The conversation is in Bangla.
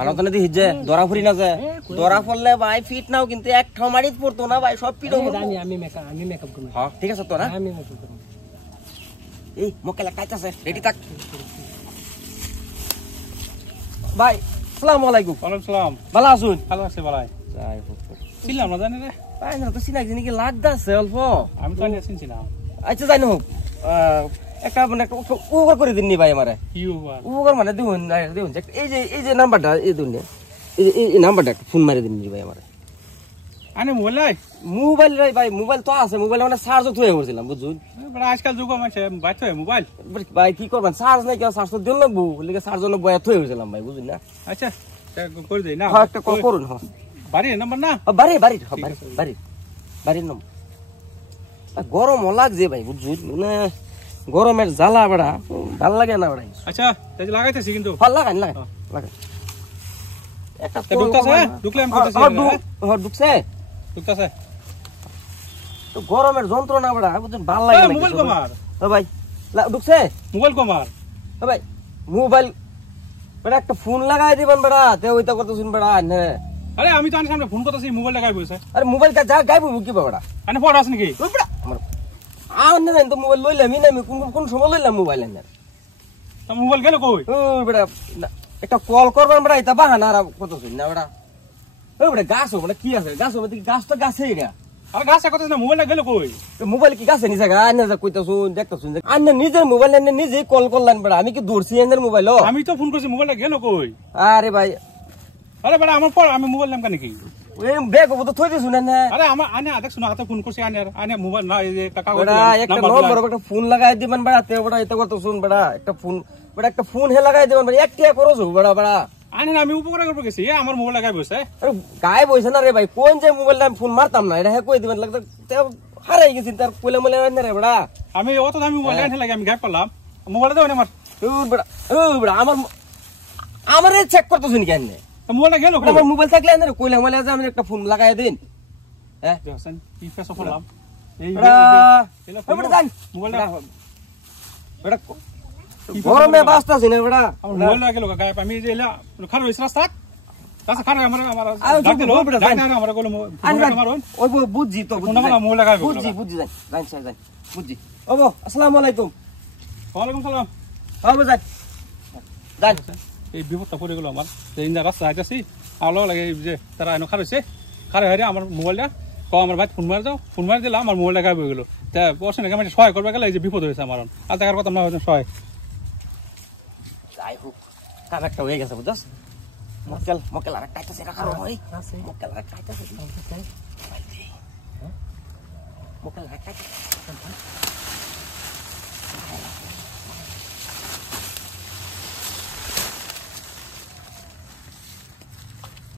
আনাতনে দি হিজে ধরা ফুরি না যে ধরা পড়লে ভাই ফিট নাও কিন্তু এক ঠাও মারিত পড়তো না ভাই সব পিড়ো আমি মেকআপ করব হ্যাঁ ঠিক আছে তো না আমি মেকআপ করব এই মক্কেল কাইতাছে রেডি থাক ভাই আসসালামু আলাইকুম ওয়ালাইকুম সালাম ভালো আছুন ভালো আছে ভাই যাই হোক ছিলাম না জানি রে ভাই না তো চিনাকি নাকি লাগদাছে অল্প আমি তো আনি চিনছি না আচ্ছা যাই না হোক একটা মানে একটা উপকার করে দিননি ভাই আমারে কি হওয়া উপকার মানে দেখুন দেখুন এই যে নাম্বারটা এই দুন এই নাম্বারটা ফোন মারি দিননি ভাই আমারে আনে মোবাইল রে ভাই মোবাইল তো আছে মোবাইল মানে চার্জ তো হয়ে পড়ছিলাম বুঝুন বড় আজকাল যুগ মানে বাইতে হয় মোবাইল ভাই কি করবেন চার্জ নাই কেউ চার্জ তো দিল লাগবো লিগে চার্জ হলো বয়া থই হয়েছিলাম ভাই বুঝুন না আচ্ছা করে দেই না হ্যাঁ একটা কল করুন হ্যাঁ বাড়ি নাম্বার না বাড়ির নাম গরম লাগছে ভাই বুঝুন মানে গরমের জ্বালা বেড়া ভাল লাগে না বেড়া আচ্ছা তাই লাগাইতেছি কিন্তু ভাল লাগান লাগান একটা ঢুকতাছে ঢুকলে আমি করতেছি হ্যাঁ ঢুকছে ঢুকতাছে তো গরমের যন্ত্রণা বেড়া বুঝুন ভাল লাগে না মোবাইল কমার ও ভাই ঢুকছে মোবাইল কমার ও ভাই মোবাইল বেড়া একটা ফোন লাগাই দিবেন বেড়া তে ওইটা কথা শুন বেড়া নে আরে আমি তো আনি সামনে ফোন করতেছি মোবাইল লাগাই বইছে আরে মোবাইলটা যা গাইবো কি বেড়া আনে ফটো আছে নাকি ওই বেড়া আমার আনে না তো মোবাইল লইলাম আমি কোন সময় লইলাম মোবাইল এনে তো মোবাইল গেল কই ওই বেড়া একটা কল করবেন বেড়া এটা বাহানা আর কত শুন না বেড়া ওই বেড়া গাছ মানে কি আছে গাছ হবে গাছ তো গাছেই না আরে গাছ কথা না মোবাইলটা গেল কই মোবাইল কি গাছে নিছে গা আনে যা কইতা শুন দেখতা শুন আনে নিজের মোবাইল এনে নিজেই কল করলেন বেড়া আমি কি দৌড়ছি এনের মোবাইল আমি তো ফোন করছি মোবাইলটা গেল কই আরে ভাই আরে বড় আমার পর আমি মোবাইল নাম কেন কি ওই ব্যাগ তো থই দিছুন না আরে আমার আনে আদেক শুনো হাতে ফোন করছি আনে মোবাইল না এই যে কাকা বেড়া একটা নম্বর একটা ফোন লাগাই দিবেন বেড়া তে বেড়া এটা করতে শুন বেড়া একটা ফোন হে লাগাই দিবেন বেড়া একটিয়া খরচ হবে বেড়া বেড়া আনে আমি উপকার করব গেছি আমার মোবাইল লাগাই বসে আরে গায়ে বইছে না রে ভাই কোন যে মোবাইল আমি ফোন মারতাম না এটা হে কই দিবেন লাগতে হারাই গেছি তার কইলে মলে না রে বেড়া আমি অত দামি মোবাইল আনতে লাগে আমি গায়ে পারলাম মোবাইলটা দাও না আমার ও বেড়া আমারে চেক করতে শুনি কেন মোবাইলটা গেল কই আমার মোবাইল থাকলে না কইলে মলে যে আমি একটা ফোন লাগাই দিন হ্যাঁ দেখছেন কি ফেস করলাম এই বেড়া জান মোবাইলটা বেড়া গরমে বাস্তাছি না বেড়া আমার মোবাইল গেল গায়ে আমি যে এলা খার হইছ রাস্তা কাছে খার আমার ডাক দিলো ডাক না আমার কল আমার ওই বুঝছি তো ফোন আমার মোবাইল লাগাই বুঝছি যাই বুঝছি ওগো আসসালামু আলাইকুম ওয়ালাইকুম সালাম বাবু যাই এই বিপদটা পড়ে গেল আমার এই না রাস্তা আইতাছি আলো লাগে যে তারা এনে খার হইছে খার হইরে আমার মোবাইলটা আমার ভাই ফোন মার দিলাম আমার মোবাইলটা গায়েব হয়ে গেল তা বসে নাকি আমি সহায় করবে গেলে এই যে বিপদ হয়েছে আমার আর দেখার কথা না হয়েছে সহায় যাই হোক কাম একটা হয়ে গেছে বুঝছস মক্কেল আর কাইতাছে রাখার হয় মক্কেল আর কাইতাছে মক্কেল আর কাইতাছে